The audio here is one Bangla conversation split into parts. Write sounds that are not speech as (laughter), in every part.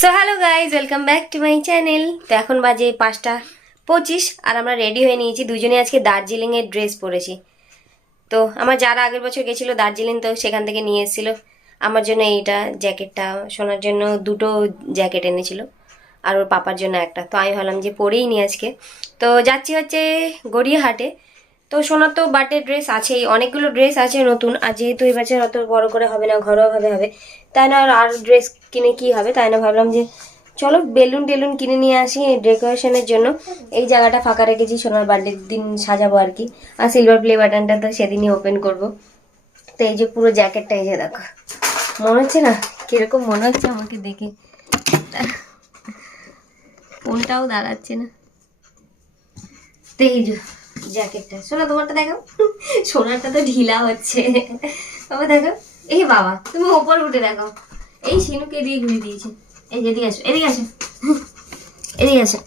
So hello guys welcome back to my channel তো এখন বাজে পাঁচটা পঁচিশ, আর আমরা রেডি হয়ে নিয়েছি। দুজনে আজকে দার্জিলিংয়ের ড্রেস পরেছি। তো আমার যারা আগের বছর গেছিল দার্জিলিং, তো সেখান থেকে নিয়ে এসেছিল। আমার জন্য এইটা জ্যাকেটটা শোনার জন্য দুটো জ্যাকেট এনেছিল, আর ওর পাপার জন্য একটা। তো আমি ভাবলাম যে পরেই নি আজকে। তো যাচ্ছি হচ্ছে গড়িয়াহাটে। তো সোনার তো বার্থডে ড্রেস আছেই, অনেকগুলো ড্রেস আছে নতুন, আর যেহেতু এই বছর অত বড় করে হবে না, ঘরোয়াভাবে হবে, তাই না আর ড্রেস কিনে কি হবে তাই না ভাবলাম যে চলো বেলুন টেলুন কিনে নিয়ে আসি ডেকোরেশনের জন্য। এই জায়গাটা ফাঁকা রেখেছি, সোনার বার্থডের দিন সাজাবো আর কি। আর সিলভার প্লে বাটনটা তো সেদিনই ওপেন করব। তো এই যে পুরো জ্যাকেটটা এই যে দেখো। মনে হচ্ছে না? কীরকম মনে হচ্ছে আমাকে দেখে? ফোনটাও দাঁড়াচ্ছে না। তো এই যে জ্যাকেটটা সোনা, তোমারটা দেখো সোনারটা তো ঢিলা হচ্ছে। বাবা দেখো এই বাবা, তুমি ওপর উঠে দেখো এই সিনুকে এদিকে ঘুরে দিয়েছে। এই এদিকে আসো এদিকে আসো। এদিকে আসো।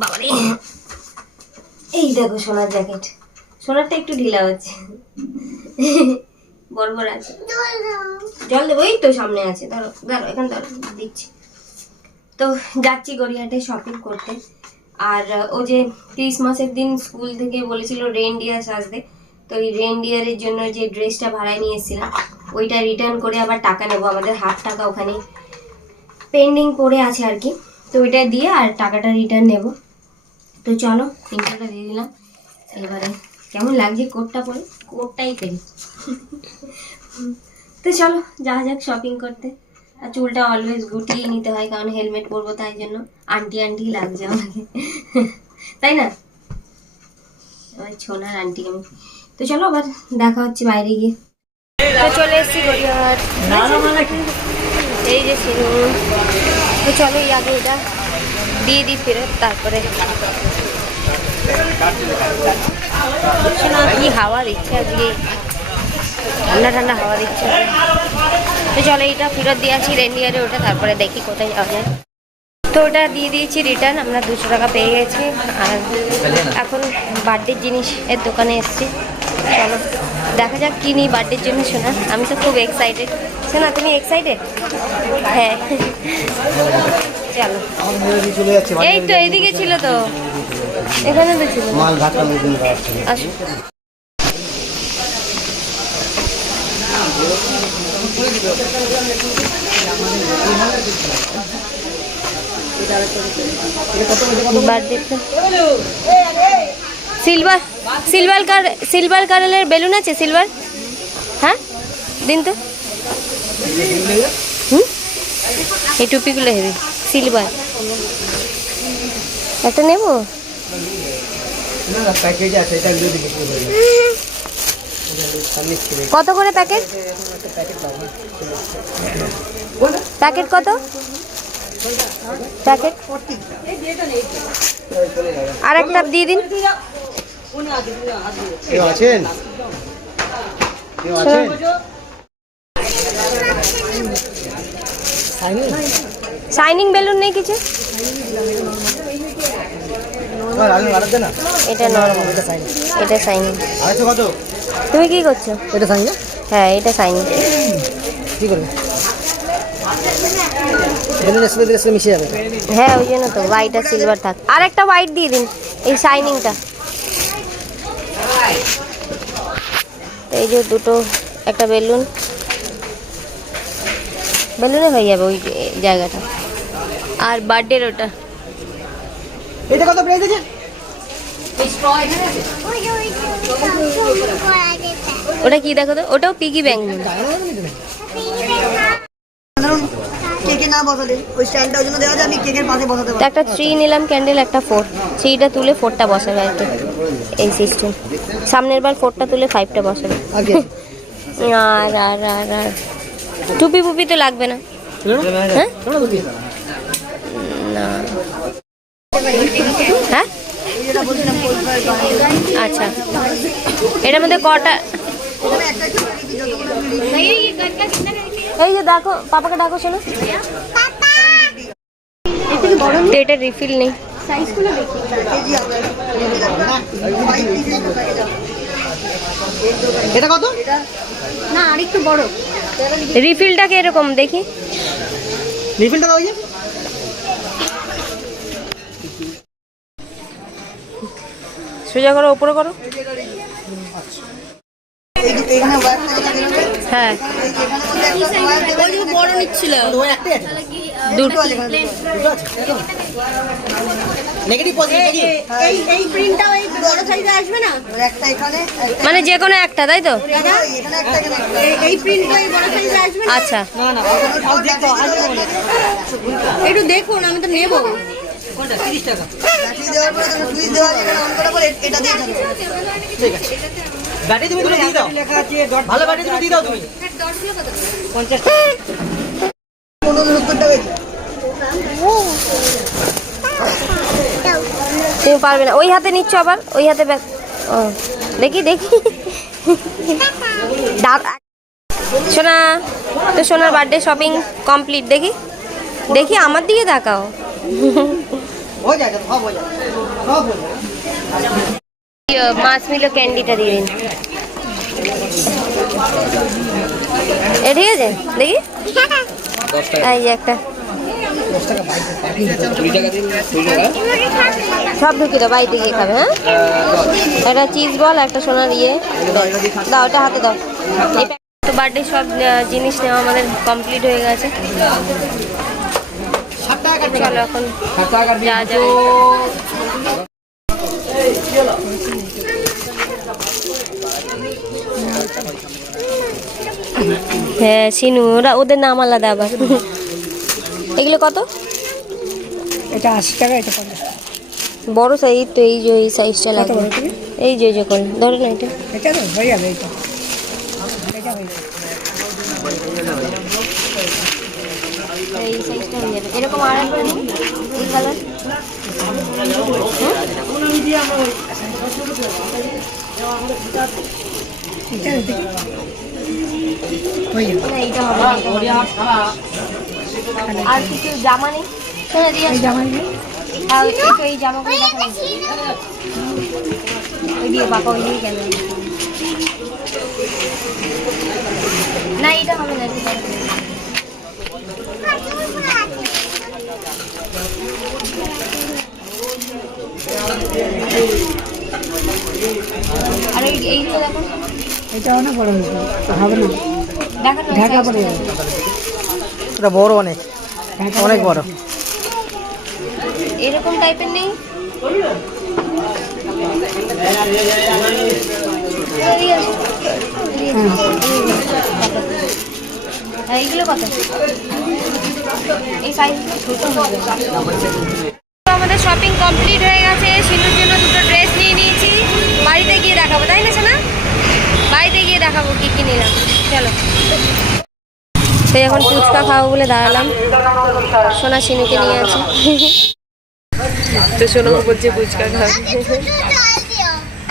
বাবা রে এই দেখো সোনার জ্যাকেট। সোনারটা একটু ঢিলা হচ্ছে। বড় আছে। জল দেবো, এই তো সামনে আছে। ধরো ধরো, এখানে ধরো, দিচ্ছি। তো যাচ্ছি গড়িয়াহাটে শপিং করতে। আর ও যে ক্রিসমাসের দিন স্কুল থেকে বলেছিল রেনডিয়ার আসবে তো ওই রেনডিয়ারের জন্য যে ড্রেসটা ভাড়ায় নিয়ে এসেছিলাম ওইটা রিটার্ন করে আবার টাকা নেব আমাদের হাফ টাকা ওখানে পেন্ডিং পড়ে আছে আর কি। তো ওইটা দিয়ে আর টাকাটা রিটার্ন নেব। তো চলো ইন্টারটা দিয়ে দিলাম। এবারে কেমন লাগছে কোটটা পরে কোটটাই পেরি তো চলো যা যাক শপিং করতে। আর চুলটা অলওয়েজ গুটিয়ে নিতে হয় কারণ হেলমেট পরবো তাই জন্য। আন্টি আন্টি লাগছে আমাকে। তাই না? আমার ছোনার আন্টি আমি। তো চলো আবার দেখা হচ্ছে বাইরে গিয়ে। তো চলে এসেছি গড়িয়াহাট। এই যে সিনু তো চলো এই আগে এটা দিয়ে দিই ফেরত তারপরে। না কি হাওয়া দিচ্ছে আজকে? ঠান্ডা ঠান্ডা হাওয়া দিচ্ছে তো চলো এইটা ফেরত দিয়ে আসি রেন্ডিয়ারে ওটা তারপরে দেখি কোথায় যাওয়া যায়। তো ওটা দিয়ে দিয়েছি রিটার্ন আমরা দুশো টাকা পেয়ে গেছি। আর এখন বার্থডের জিনিস এর দোকানে এসেছি। চলো দেখা যাক কি নিই বার্থডের জন্য শোনা আমি তো খুব এক্সাইটেড শোনা তুমি এক্সাইটেড হ্যাঁ। চলো। আমার চলে যাচ্ছে এই তো এইদিকে ছিল তো। এখানে তো ছিল আসো। বার্থডে সিলভার সিলভার কার সিলভার কালারের বেলুন আছে সিলভার হ্যাঁ? দিন তো। হুম? এই টুপিগুলো হেবি সিলভার একটা নেব? কত করে প্যাকেট প্যাকেট কত? প্যাকেট আর একটা দিয়ে দিন। কেউ আছেন? কেউ আছেন? শাইনিং বেলুন নেই কিছু? এটা নরমাল এটা শাইনিং তুমি কি করছ? এটা সাইন হ্যাঁ এটা শাইনিং কি করবে? মিশে যাবে। হ্যাঁ ওই জন্য তো হোয়াইট আর সিলভার থাক। আর একটা হোয়াইট দিয়ে দিন এই শাইনিংটা এই যে দুটো একটা বেলুন। বেলুনে হয়ে যাবে ওই জায়গাটা। আর বার্থডের ওটা। এটা কত প্রাইস আছে? ওটা কি দেখো তো? ওটাও পিগি ব্যাংক কেকে না বসালে? ওই স্ট্যান্ডটা ওই জন্য দেওয়া যায় আমি কেকের পাশে বসাতে পারি একটা থ্রি নিলাম ক্যান্ডেল একটা ফোর থ্রিটা তুলে ফোরটা বসাবে আর কি এই সিস্টেম সামনের বার ফোরটা তুলে ফাইভটা বসাবে। আর আর আর আর। টুপি ফুপি তো লাগবে না। হ্যাঁ? না। হ্যাঁ? আচ্ছা। এটার মধ্যে কটা এই যে দেখো পাপাকে ডাকো শোনো। তো এটা রিফিল নেই। এটা কত? রিফিলটা কীরকম দেখি। রিফিলটা দাও যে। সোজা করো ওপরে করো। হ্যাঁ। বড় নিচ্ছিল ওই একটাই আছে। দুটো দুটো আছে নেগেটিভ পজিটিভ নাকি এই এই প্রিন্টটা ওই বড় সাইজে আসবে না? একটা এখানে একটা মানে যে কোনো একটা তাই তো? আচ্ছা। না না আর দেখো আসবে বলে একটু দেখুন আমি তো নেব। কোনটা? 30 টাকা। দেওয়ার পরে তুমি সুইচ দেওয়া এখানে অন করার পরে এটা দিয়ে ঠিক আছে। ব্যাটারি তুমি দিয়ে দাও। ভালো দুটো দিয়ে দাও তুমি। পঞ্চাশ তুমি পারবে না। ওই হাতে নিচ্ছ আবার? ওই হাতে ব্যাগ। ও দেখি দেখি। সোনা তো সোনার বার্থডে শপিং কমপ্লিট দেখি। দেখি আমার দিকে তাকাও। মাছ মিলো ক্যান্ডিটা দিয়ে দিন। ঠিক আছে? দেখি। এই একটা। সব ঢুকি দাও, বাড়িতে গিয়ে খাবে হ্যাঁ? একটা চিজ বল, একটা সোনার ইয়ে। দাও ওটা হাতে দাও। তো বার্থডে, সব জিনিস নেওয়া আমাদের কমপ্লিট হয়ে গেছে। চলো এখন, যা যা। হ্যাঁ সিনু ওরা ওদের নাম আলাদা আবার। এগুলো কত? এটা আশি টাকা এটা পঞ্চাশ বড় সাইজ তো এই যে এই সাইজটা লাগবে এই যে যে করে ধরো না এটা। এটা হয়ে যাবে এটা। এটা যাবে এই সাইজটা হয়ে যাবে। এরকম আর একবার এই কালার এটা আর কিছু জামা নেই? জামা হ্যাঁ ওই একটু এই জামাগুলো ওই দিয়ে পাকা ওই দিয়ে কেন? না এটা হবে না এটা হবে না। আর এইগুলো দেখো। এটা অনেক বড় হয়েছে। হবে না। ঢাকা পড়ে যাবে। এটা বড় অনেক। অনেক বড়। এরকম টাইপের নেই। আর এইগুলো কত? এই সাইজ ছোট তো আমাদের শপিং কমপ্লিট হয়ে গেছে। শিলুর জন্য দুটো ড্রেস নিয়ে নিয়েছি। বাড়িতে গিয়ে দেখাবো তাই না সোনা? দেখাবো কি কি নিলাম? চলো। সেই এখন ফুচকা খাব বলে দাঁড়ালাম। সোনা শিনুকে নিয়ে আছে। তো সোনা বলছে ফুচকা খাবে।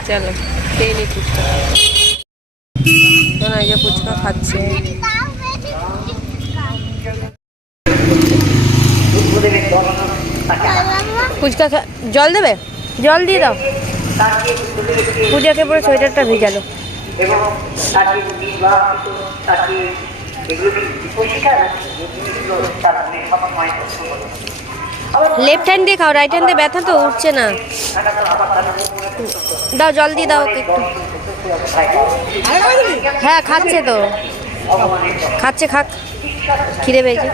চলো খেয়ে নি ফুচকা। সোনা এই যে ফুচকা খাচ্ছে। ফুচকা জল দেবে? জল দিয়ে দাও। পূজাকে পরে সোয়েটারটা ভিজালো। লেফট হ্যান্ড দিয়ে খাও রাইট হ্যান্ডে ব্যথা তো উঠছে না। দাও জল দিয়ে দাও একটু। হ্যাঁ খাচ্ছে তো। খাচ্ছে খাক। খিদে পেয়েছে।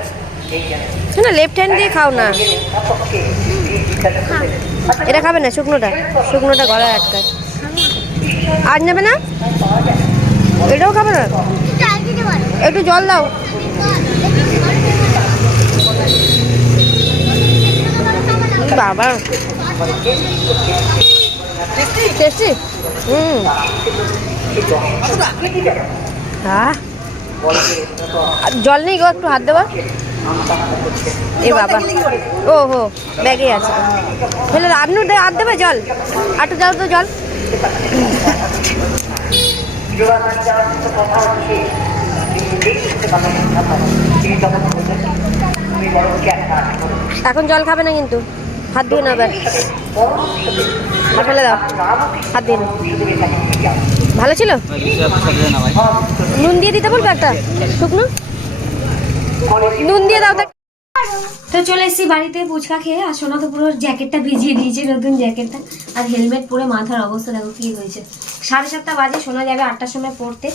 না লেফট হ্যান্ড দিয়ে খাও না। এটা খাবে না শুকনোটা। শুকনোটা গলায় আটকায়। আর নেবে না? এটাও খাবে না? একটু জল দাও। বাবা। টেস্টি? হুম। হ্যাঁ জল নেই গো, একটু হাত দেওয়া এ বাবা। ও হো, ব্যাগে আছে। তাহলে আপনি হাত দেবে জল? আটু যাও তো জল। এখন জল খাবে না কিন্তু। হাত দিয়ে না এবার। আর ফেলে দাও। হাত দিয়ে ভালো ছিল? নুন দিয়ে দিতে বলব একটা? শুকনো? নুন দিয়ে দাও তো চলে এসেছি বাড়িতে, ফুচকা খেয়ে। আর সোনা তো পুরো জ্যাকেটটা ভিজিয়ে দিয়েছে, নতুন জ্যাকেটটা। আর হেলমেট পরে মাথার অবস্থা দেখো কি হয়েছে। সাড়ে সাতটা বাজে, সোনা যাবে আটটার সময় পড়তে।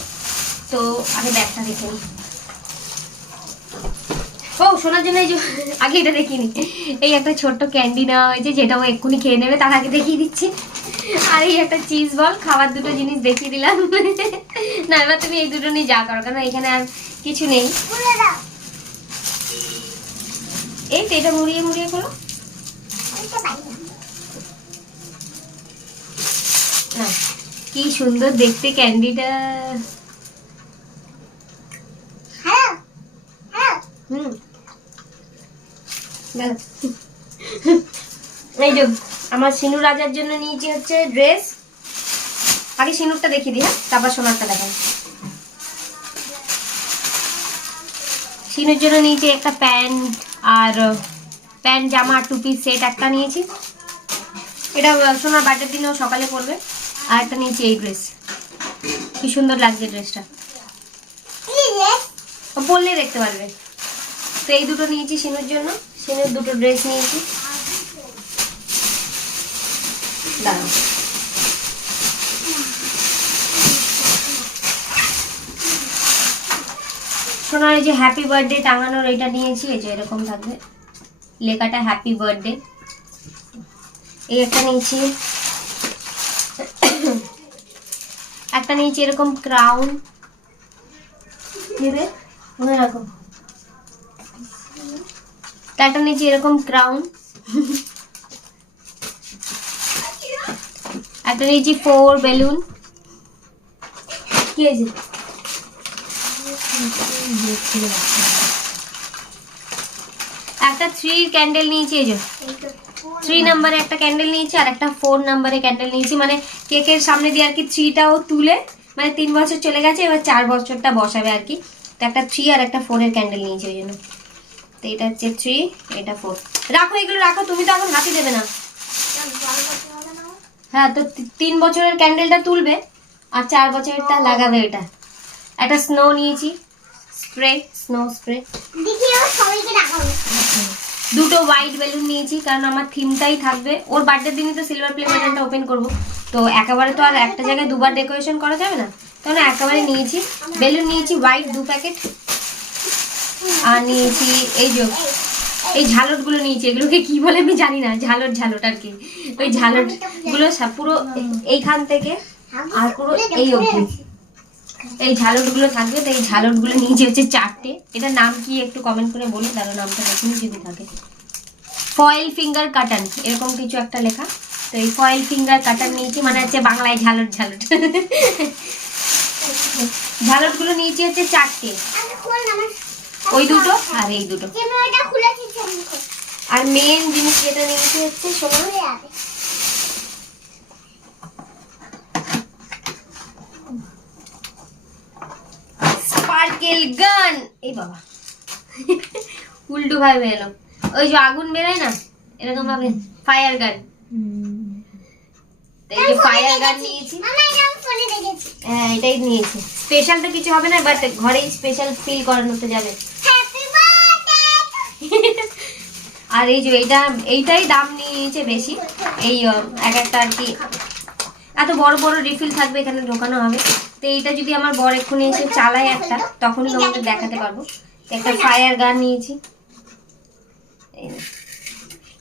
তো আগে ব্যাগটা দেখে নিই ও শোনার জন্য এই যে, আগে এটা দেখিনি এই একটা ছোট্ট ক্যান্ডি নেওয়া হয়েছে, যেটা ও এক্ষুনি খেয়ে নেবে, তার আগে দেখিয়ে দিচ্ছি। আর এই একটা চিজ বল খাবার দুটো জিনিস দেখিয়ে দিলাম। না, এবার তুমি এই দুটো নিয়ে যা করো কারণ এখানে আর কিছু নেই। এই তো এটা মুড়িয়ে মুড়িয়ে করো। না কি সুন্দর দেখতে ক্যান্ডিটা। হুম। এই যে আমার সিনু রাজার জন্য নিয়েছি হচ্ছে ড্রেস। আগে সিনুরটা দেখিয়ে দিই হ্যাঁ? তারপর সোনারটা দেখাই। সিনুর জন্য নিয়েছি একটা প্যান্ট। আর প্যান্ট জামা টু পিস সেট একটা নিয়েছি। এটা সোনার বার্থডের দিনেও সকালে পরবে। আর একটা নিয়েছি এই ড্রেস কি সুন্দর লাগছে ড্রেসটা পরলে দেখতে পারবে। তো এই দুটো নিয়েছি সিনুর জন্য। সিনুর দুটো ড্রেস নিয়েছি। দাঁড়াও। সোনার যে হ্যাপি বার্থডে টাঙানোর এটা নিয়েছি এই যে এরকম থাকবে। লেখাটা হ্যাপি বার্থডে এই একটা নিয়েছি। একটা নিয়েছি এরকম ক্রাউন মনে রাখো। একটা নিয়েছি এরকম ক্রাউন একটা নিয়েছি ফোর বেলুন কি আছে একটা থ্রি ক্যান্ডেল নিয়েছি, এই যে। থ্রি নাম্বারে একটা ক্যান্ডেল নিয়েছি, আর একটা ফোর নাম্বারে ক্যান্ডেল নিয়েছি। মানে কেকের সামনে দিয়ে আর কি থ্রিটাও তুলে মানে তিন বছর চলে গেছে, এবার চার বছরটা বসাবে আর কি। তো একটা থ্রি আর একটা ফোরের ক্যান্ডেল নিয়েছি, ওই জন্য। তো এটা হচ্ছে থ্রি এটা ফোর রাখো, এগুলো রাখো, তুমি তো এখন হাতে দেবে না। হ্যাঁ তো তিন বছরের ক্যান্ডেলটা তুলবে, আর চার বছরেরটা লাগাবে এটা। একটা স্নো নিয়েছি। স্প্রে স্নো স্প্রে দুটো হোয়াইট বেলুন নিয়েছি কারণ আমার থিমটাই থাকবে। ওর বার্থডের দিনই তো সিলভার প্লে বাটনটা ওপেন করব। তো একেবারে তো আর একটা জায়গায় দুবার ডেকোরেশন করা যাবে না? তখন একেবারে নিয়েছি। বেলুন নিয়েছি হোয়াইট দু প্যাকেট আর নিয়েছি এই যে এই ঝালটগুলো নিয়েছি। এগুলোকে কি বলে আমি জানি না ঝালট ঝালট আর কি। ওই ঝালটগুলো পুরো এইখান থেকে আর পুরো এই অবধি। এই ঝালটগুলো থাকবে তো এই ঝালটগুলো নিয়েছি হচ্ছে চারটে। এটার নাম কি একটু কমেন্ট করে বলো তাহলে নামটা দেখিনি যদি থাকে। ফয়েল ফিঙ্গার কাটান এরকম কিছু একটা লেখা। তো এই ফয়েল ফিঙ্গার কাটান নিয়েছি মানে হচ্ছে বাংলায় ঝালট ঝালট ঝালটগুলো নিয়েছি হচ্ছে চারটে। ওই দুটো? আর এই দুটো। আর মেন জিনিস যেটা নিয়েছি হচ্ছে শোনো। স্পার্কেল গান এই বাবা। উল্টো ভাবে এলো। ওই যে আগুন বেরোয় না এরকম ভাবে ফায়ার গান এই ফায়ার গান নিয়েছি। হ্যাঁ এটাই নিয়েছি। স্পেশাল তো কিছু হবে না বাট ঘরেই স্পেশাল ফিল করানোতে যাবে। (laughs) আর এই যে এইটা এইটাই দাম নিয়েছে বেশি। এই আহ, এক একটা আর কি। এত বড় বড় রিফিল থাকবে এখানে ঢোকানো হবে। তো এইটা যদি আমার বর এক্ষুনি এসে চালায় একটা তখনই তোমাদের দেখাতে পারব। তো একটা ফায়ার গান নিয়েছি।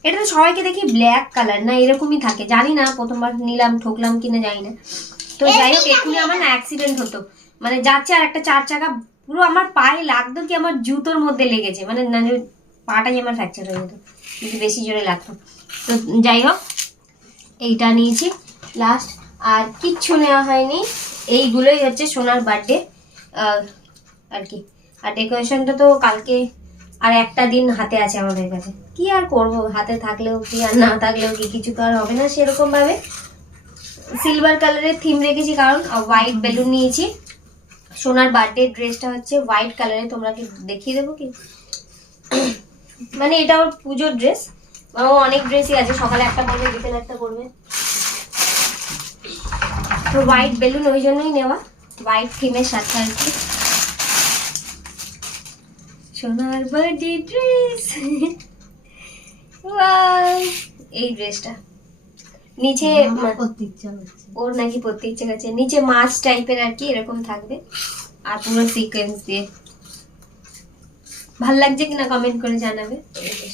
এটা তো সবাইকে দেখি ব্ল্যাক কালার না এরকমই থাকে। জানি না প্রথমবার নিলাম ঠকলাম কিনা জানি না। তো যাই হোক এক্ষুনি আমার না অ্যাক্সিডেন্ট হতো। মানে যাচ্ছে আর একটা চার চাকা পুরো আমার পায়ে লাগতো কি আমার জুতোর মধ্যে লেগেছে। মানে না পাটাই আমার ফ্র্যাকচার হয়ে যেত যদি বেশি জোরে লাগতো। তো যাই হোক এইটা নিয়েছি। লাস্ট আর কিচ্ছু নেওয়া হয়নি। এইগুলোই হচ্ছে সোনার বার্থডে। আর কি। আর ডেকোরেশনটা তো কালকে আর একটা দিন হাতে আছে আমাদের কাছে। কি আর করব? হাতে থাকলেও কি আর না থাকলেও কি? কিছু তো আর হবে না সেরকমভাবে। সিলভার কালারের থিম রেখেছি কারণ হোয়াইট বেলুন নিয়েছি। সোনার বার্থডে ড্রেসটা হচ্ছে হোয়াইট কালারে তোমরা কি দেখিয়ে দেবো কি? মানে এটা ওর পুজোর ড্রেস ও অনেক ড্রেসই আছে, সকালে একটা পরবে, বিকেলে একটা পরবে। তো হোয়াইট বেলুন ওই জন্যই নেওয়া। হোয়াইট থিমের সাথে আর কি। সোনার বার্থডে ড্রেস এই ড্রেসটা নিচে ওর নাকি পরতে ইচ্ছে গেছে নিচে মাছ টাইপের আর কি এরকম থাকবে। আর পুরো সিকোয়েন্স দিয়ে। ভালো লাগছে কিনা কমেন্ট করে জানাবে।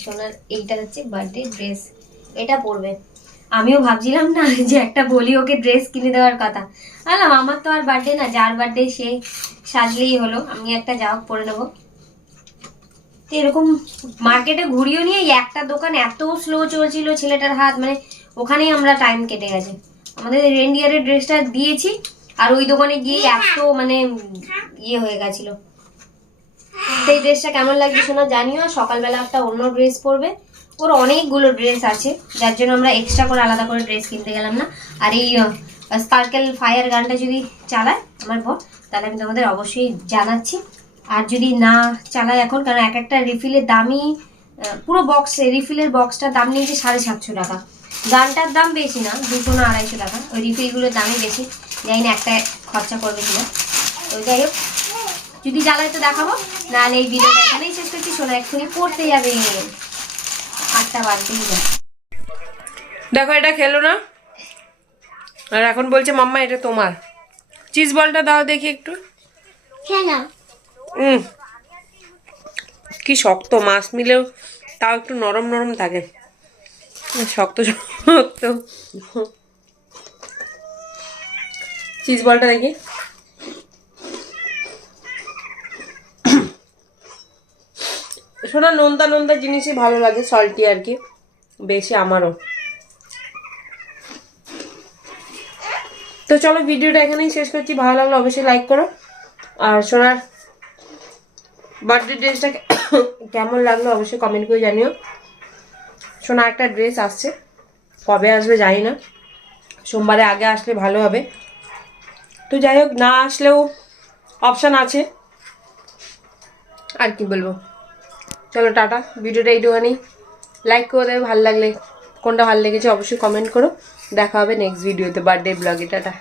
সোনার এইটা হচ্ছে বার্থডে ড্রেস এটা পরবে। আমিও ভাবছিলাম না যে একটা বলি ওকে ড্রেস কিনে দেওয়ার কথা। আলাম আমার তো আর বার্থডে না যার বার্থডে সে সাজলেই হলো আমি একটা যাও পরে নেব। তো এরকম মার্কেটে ঘুরিও নিয়ে একটা দোকান এত স্লো চলছিল ছেলেটার হাত মানে ওখানেই আমরা টাইম কেটে গেছে। আমাদের রেন্ডিয়ারের ড্রেসটা দিয়েছি আর ওই দোকানে গিয়ে এত মানে ইয়ে হয়ে গেছিল। তো এই ড্রেসটা কেমন লাগছে শোনা জানিও। সকালবেলা একটা অন্য ড্রেস পরবে। ওর অনেকগুলো ড্রেস আছে। যার জন্য আমরা এক্সট্রা করে আলাদা করে ড্রেস কিনতে গেলাম না। আর এই স্পার্কেল ফায়ার গানটা যদি চালায় আমার বর, তাহলে আমি তোমাদের অবশ্যই জানাচ্ছি। আর যদি না চালায় এখন, কারণ এক একটা রিফিলের দামই পুরো বক্স রিফিলের বক্সটার দাম নিয়েছে সাড়ে সাতশো টাকা। গানটার দাম বেশি না, দুশো না আড়াইশো টাকা। ওই রিফিলগুলোর দামই বেশি। জানি না একটা খরচা করবে কিনা। তো যাই হোক যদি জ্বালায় তো দেখাবো নাহলে এই ভিডিওটা এখানেই শেষ করছি শোনা এক্ষুনি পড়তে যাবে। আটটা বাজতেই যায় দেখো এটা খেলো না? আর এখন বলছে মাম্মা এটা তোমার। চিজ বলটা দাও দেখি একটু। উম, কি শক্ত মাছ মিলেও তাও একটু নরম নরম থাকে। শক্ত শক্ত। চিজ বলটা দেখি। শোনা নোনতা নোনতা জিনিসই ভালো লাগে সল্টি আর কি। বেশি আমারও। তো চলো, ভিডিওটা এখানেই শেষ করছি। ভালো লাগল অবশ্যই লাইক করো। আর সোনার বার্থডে ড্রেসটা (coughs) কেমন লাগল অবশ্যই কমেন্ট করে জানিও। সোনা একটা ড্রেস আসছে। কবে আসবে জানি না। সোমবারে আগে আসলে ভালো হবে। তো যাই হোক, না আসলেও অপশান আছে। আর কি বলব? চলো টাটা, ভিডিওটা এইটুখানি। লাইক করে দেবে, ভালো লাগলে, কোনটা ভালো লেগেছে অবশ্যই কমেন্ট করো। দেখা হবে নেক্সট ভিডিওতে বার্থডে ব্লগে টাটা।